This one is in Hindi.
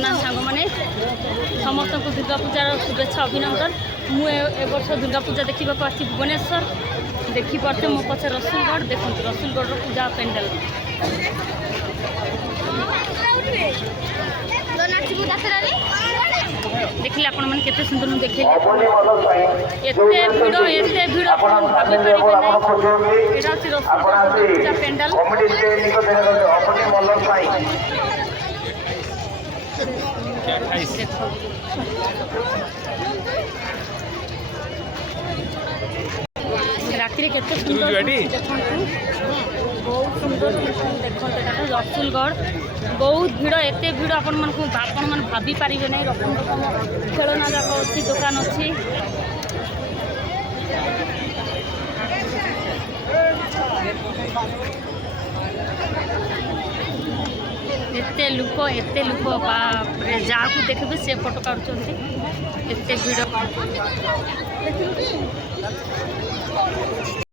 जगन्नाथ सांग मैंने समस्त को दुर्गा पूजार शुभेच्छा अभिनंदन। मुझे वर्ष दुर्गा पूजा देखा आसी भुवनेश्वर देखिपे मो पचे रसुलगढ़ देखो रसुलगढ़ पूजा पेंडाल देखिए आपण मैंने केते सुंदर देखे एते भिड़ भाभी पारे यहाँ रसुलगढ़ पेंडाल राति केते सुंदर बहुत सुंदर देखते रसुलगढ़ बहुत भिड़ एत भिड़ आपण मन भाभी पारे ना रकम रकम खेलना जाक अच्छी दुकान अच्छी एते लोक जहाँ को देखिए से फोटो काढ़ एत भिड़।